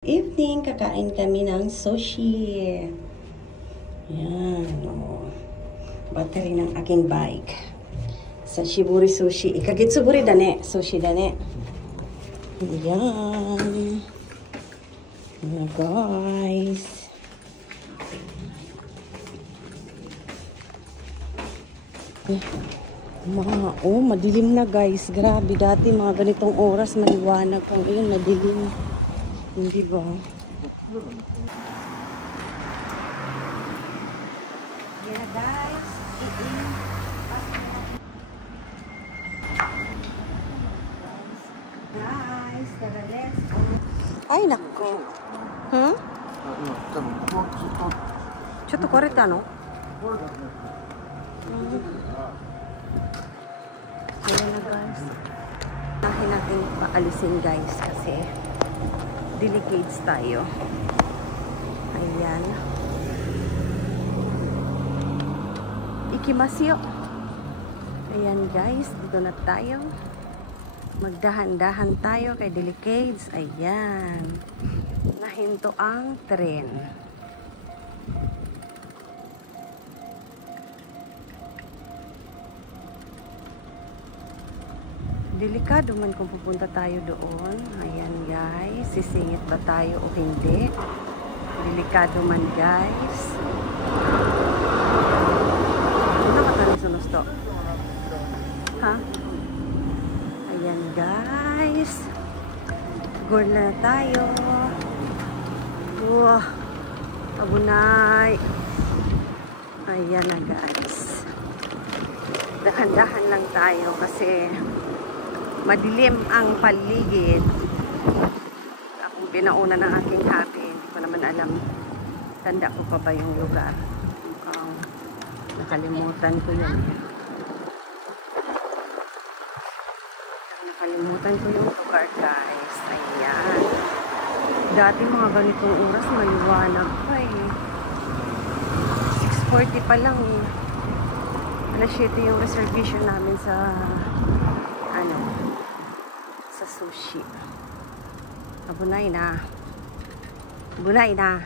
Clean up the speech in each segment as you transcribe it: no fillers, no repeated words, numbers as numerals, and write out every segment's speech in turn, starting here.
Evening, kakain kami ng sushi. Yan, o. Battery ng aking bike. Sa Shiburi Sushi. Ikagitsuburi dane. Sushi dane. Yan. Yan guys. Madilim na guys. Grabe, dati mga ganitong oras maliwanag. Ngayon, madilim. Hindi ba? Yeah guys, guys, tara let's go. Ay nako. Huh? ちょっとこれたの? Ayan na guys. Nahin natin paalisin guys kasi delicates tayo. Ayan. Ikimasu. Ayan guys, dito na tayo. Magdahan-dahan tayo kay delicates. Ayan. Nahinto ang tren. Delikado man kung pupunta tayo doon. Ayan guys, sisingit ba tayo o hindi? Delikado man guys. Ano ka tayo sunusto? Ha? Ayan guys. Gol na tayo. Wow. Abunay. Ayan na guys. Dahan-dahan lang tayo kasi madilim ang paligid. Akong pinauna ng aking habi. Hindi ko naman alam. Tanda ko pa ba yung lugar? Nakalimutan ko yun. Nakalimutan ko yung lugar guys. Ayan. Dati mga ganitong oras maliwanag pa eh. 6:40 pa lang eh. Alas 7 yung reservation namin sa sa sushi. Abunay na. Abunay na.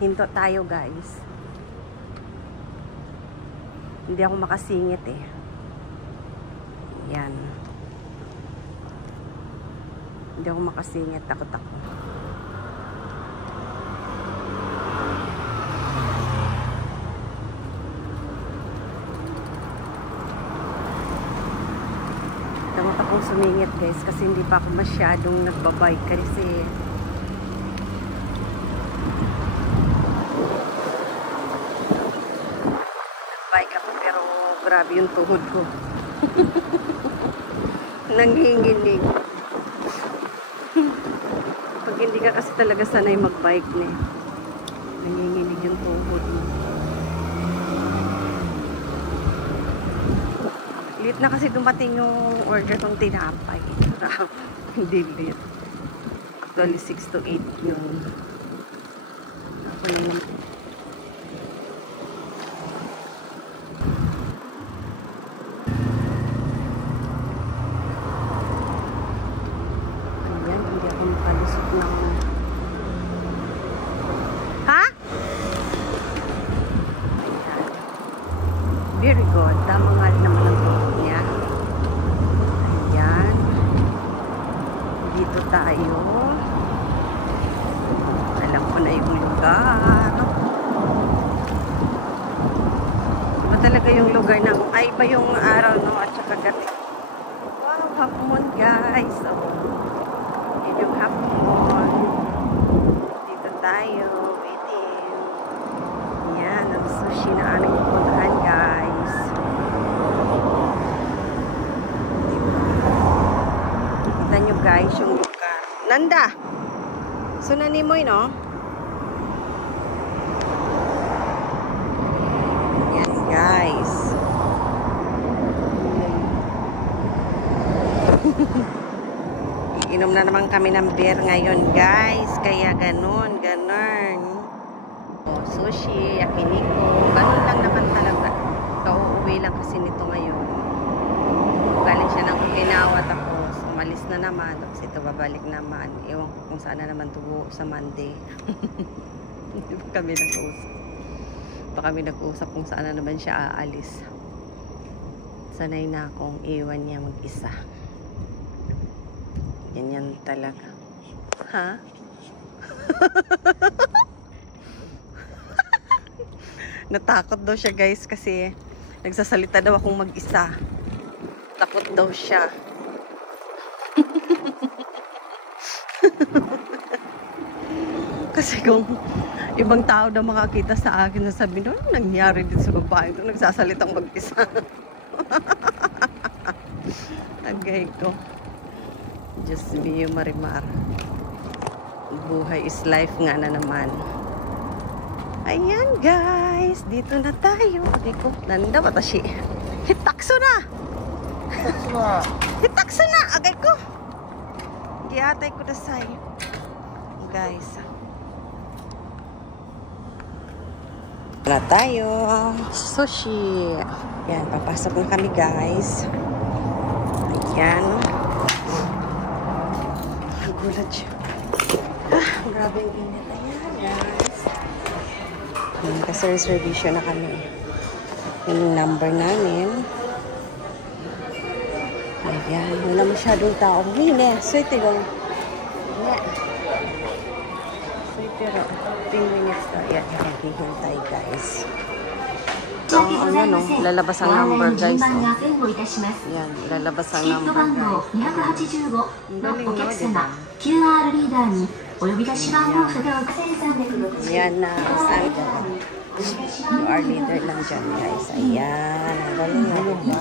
Hinto tayo guys. Hindi ako makasingit eh. Yan. Hindi ako makasingit. Takot ako. Takot akong sumingit guys kasi hindi pa ako masyadong nagbabike kasi nagbike ako pero grabe yung tuhod ko. Nanghinginig. Pag hindi ka kasi talaga sanay magbike na eh. Nanginginig yung tuhod mo. Late na kasi dumating yung order kong tinapay. Hindi late. Actually 6 to 8 yun. Ako naman. Ayan, hindi ako makalusot ng... Ha? Very good. Tama nga naman ang tuhod niya. Ayan. Dito tayo. Alam ko na yung lugar. Iba talaga yung lugar ng... Ay, iba yung araw, no? At saka gabi. Wow, hapon guys. So, yun yung hapon. Dito tayo. Waiting. Ayan, ang sushi na aming pupuntahan guys. Kita nyo guys yung lugar. Nanda! Sunani mo yun, no? Yan guys. Iinom na naman kami ng beer ngayon guys. Kaya ganun. Sushi, yakiniku. Ganun lang naman talaga. Kauuwi lang kasi nito ngayon. Galing siya ng Okinawa tapos alis na naman. Tapos ito, babalik naman. Ewan ko kung saan na naman tubo sa Monday. Hindi pa kami nag-uusap. Pa kami nag-uusap kung saan na naman siya aalis. Sanay na akong iwan niya mag-isa. Ganyan talaga. Ha? Natakot daw siya guys kasi nagsasalita daw akong mag-isa. Takot daw siya. Kasi kung ibang tao na makakita sa akin, nasabi, ano nangyari dito sa babae ito, nagsasalitang mag-isa. Agay ko. Just be you, Marimar. Buhay is life nga na naman. Ayan guys, dito na tayo. Agay ko, nanda watashi. Hitakso na! Hitakso na! Agay ko! Giatay ko na sa'yo. Guys. Na tayo. Sushi. Yan, papasok na kami guys. Ayan. Nagulat siya. Grabe yung init. Ayan guys. Kasi-reservation na kami. Yan yung number namin. Ayan. Wala masyadong tao. Hine. Swerte lang. Pero 10 minutes na yan naghihintay guys. Lalabas ang number guys. Yan, lalabas ang number guys. Ang galing no, diba? Yan na, QR leader lang dyan guys. Ayan, ang galing na diba?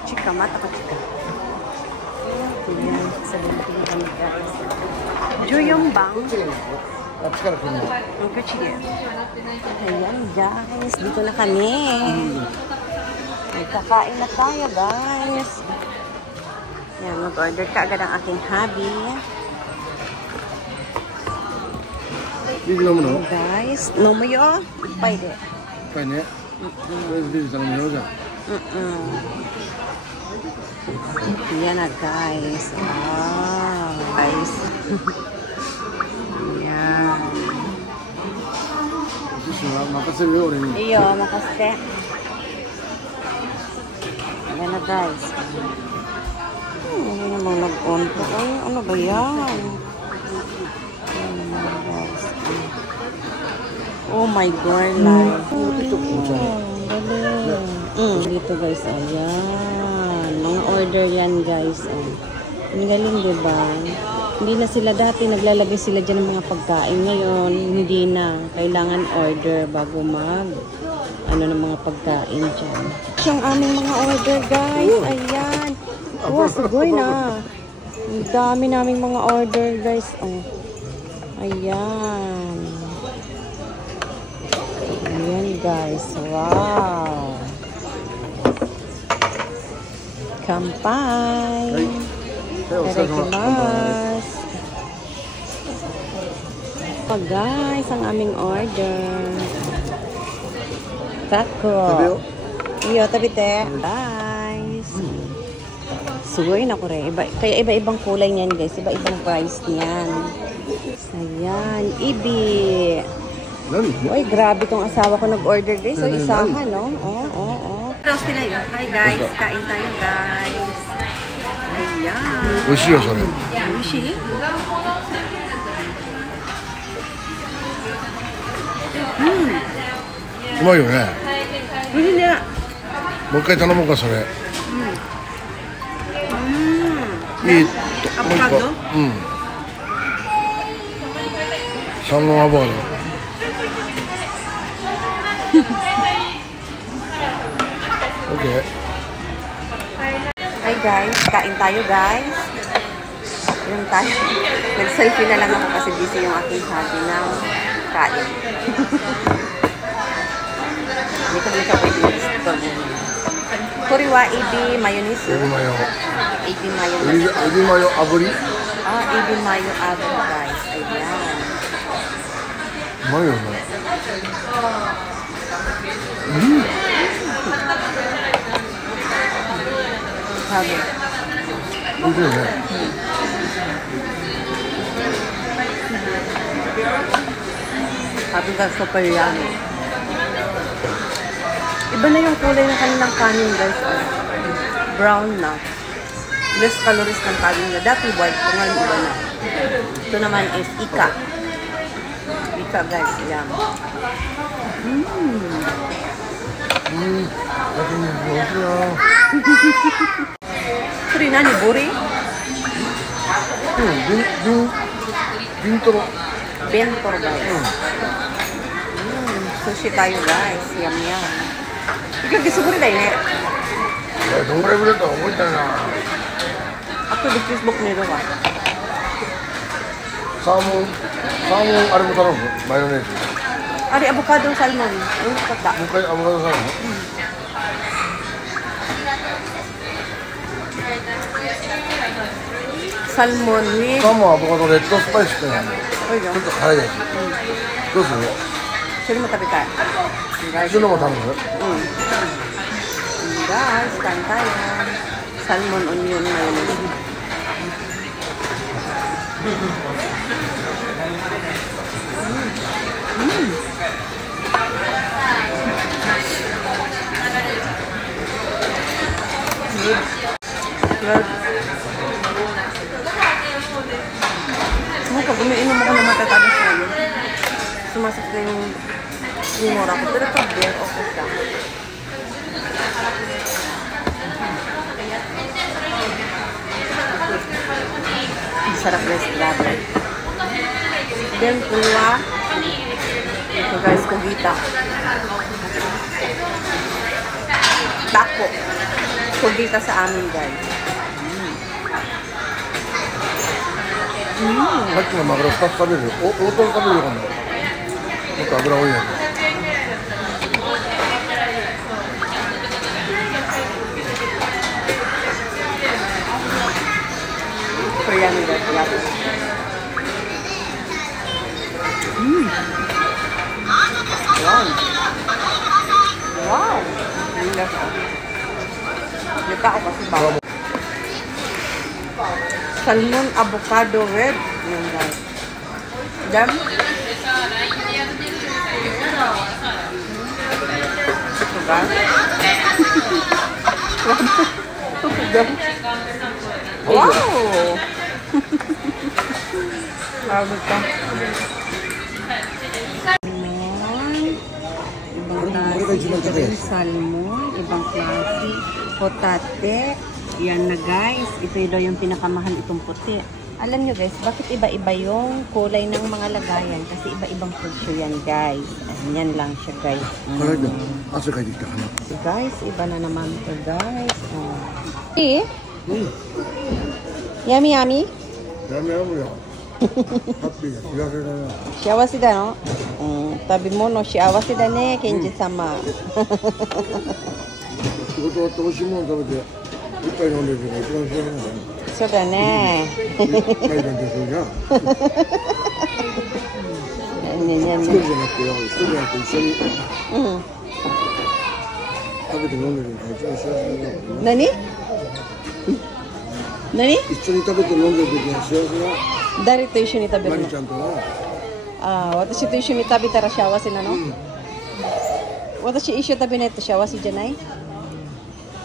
Kuchika, mata kuchika. Ayan, sabihin kami guys. Juyong bang? Ang kachige. Ayan guys, dito na kami. Nagkakain na tayo guys. Ayan, mag-order ka agad ang aking hubby. Guys, no mo yo? Pwede. Pwede? Yan na guys. Wow, guys. Yan. Iyo, makaste. Yan na guys. Hindi namang nag-on po. Ay, ano ba yan? Oh my God, live. Dito guys, ayan. Mga order yan guys. Ang galing diba? Hindi na sila dati, naglalagay sila dyan ng mga pagkain. Ngayon, hindi na. Kailangan order bago ng mga pagkain dyan. Siyang aming mga order guys. Ayan. Wow, sugoy na. Ang dami naming mga order guys. Oh. Ayan. Ayan guys. Wow. Kampai. Itadakimasu. Oh guys, ang aming order. Taco. Iyo, tabite. Guys. Sugoy na ko rin. Kaya iba-ibang kulay niyan guys. Iba-ibang price niyan. Ayan. Ibi. Uy, grabe tong asawa ko nag-order guys. So, isahan, no? Oo. Hi guys. Kain tayo guys. Ayan. Oishii yo, sore. Oishii? Umai yo ne. Oishii ne. もう一回頼もうか、それ。いいと。アボカド？うん。サンゴアボカド。Okay. Hi guys, kain tayo guys. Yung tayo. Nag-selfie na lang ako kasi busy yung aking hobby ng kain. Hindi ko naman siya pwede mag-store. Kuriwa, ebi, mayonnaise. Ebi mayo. Ebi mayonnaise. Ebi mayo aburi? Ebi mayo aburi guys. Ayan. Mayo na. Sabi. 美味しいね。 Sabi ka, super yummy. Iba na yung kulay ng kanilang kanin, guys. Brown na. Less calories ng kanin na. Dati white, kung ngayon iba na. Ito naman is ika. Ika, guys. Yan. Sorry, nani, buri? Bintoro. Bentor, guys. Sushi tayo, guys. Yum, yum. Ikaw, gisuguri tayo, ne? どんぐらいぶれたか覚えてないな。 Ako, di Facebook nito ka. サーモンあれも頼むマヨネーズ。 Ari, avocado salmon. Ano ka ta? もう一回アボカドサーモン。 Salmon with... サーモンアボカドレッドスパイスってのがあるの。 Uy, ちょ no? っと辛いやつ。どうする？ Sino mo tabi tayo? Guys. そういうのも頼む？ Guys, kain tayo. Salmon, onion, mayonnaise. Good. Pag umiinom ako ng matatagas na yun, sumasok na yung mura ko. Pero pag beer, okay siya. Sarap guys, grabe. Then, kuha. Ito guys, kugita. Tako. Kugita sa amin guys. さっきのマグロ2つ食べるよ。大トロ食べるよ、今度。もっと油多いやつ。 Korean guys, grabe. Wow. Wow. Ang lasa. Nita ako kasi ba? Salmon avocado red. Yan guys. Jam. Ito guys. Jam. Wow! Grabe ka. Ibang klase. Salmon. Ibang klase. Potate. Yan na guys. Ito daw yung pinakamahal itong puti. Alam nyo guys, bakit iba-iba yung kulay ng mga lagayan? Kasi iba-ibang presyo yan guys. Yan lang siya guys. Guys, iba na naman ito guys. Eh? Yummy, yummy? Yummy, yummy. Happy.幸せだの? 食べ物幸せだね、ケンジ様。仕事終わって美味しいもの食べて一杯飲んでるのが一番幸せなんだね。そうだね。一杯なんてそうじゃん。一人じゃなくてよ、一人じゃなくて一緒に食べて飲んでるのが一番幸せなんだよね。何？何？一緒に食べて飲んでる時が幸せな。誰と一緒に食べるの？マリちゃんとな。ああ、私と一緒に食べたら幸せなの？私一緒食べないと幸せじゃない？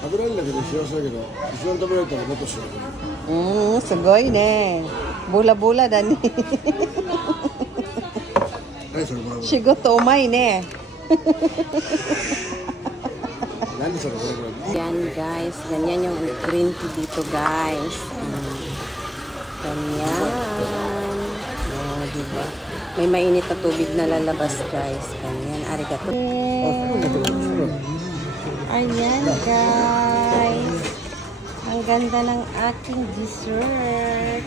食べられるんだけど幸せだけど、一緒に食べられたらもっと幸せ。すごいね。ボラだね。何それボラボラ。仕事うまいね。何それボラボラ。 Yan guys, ganyan yung green tea dito guys. Ganyan. Oh, diba? May mainit na tubig na lalabas guys. Ganyan, arigato. Ayan guys. Ang ganda ng aking dessert.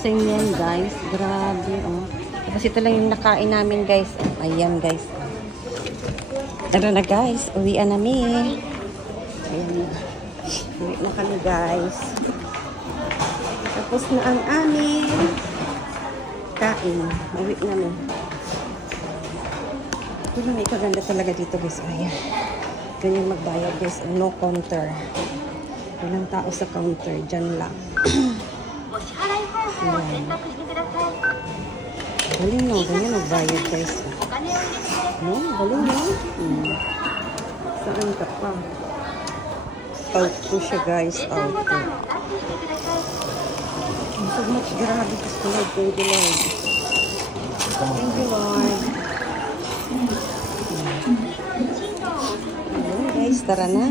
Same yan guys. Grabe oh. Tapos ito lang yung nakain namin guys. Ayan guys. Tara na guys, uwian na kami. Ayan. Uwi na kami guys. Tapos na ang amin kain. Uwi na kami. Ito lang, ikaganda talaga dito guys. Ayan. Ganyan magbayad guys. No counter. Walang tao sa counter. Diyan lang. Ayan. Galing no. Ganyan magbayad guys. No? Galing no? Saan ka pa? Auto siya guys. Auto. So much. Grabe. Gusto Lord. Thank you Lord. Thank you Lord. Ayan guys. Tara na.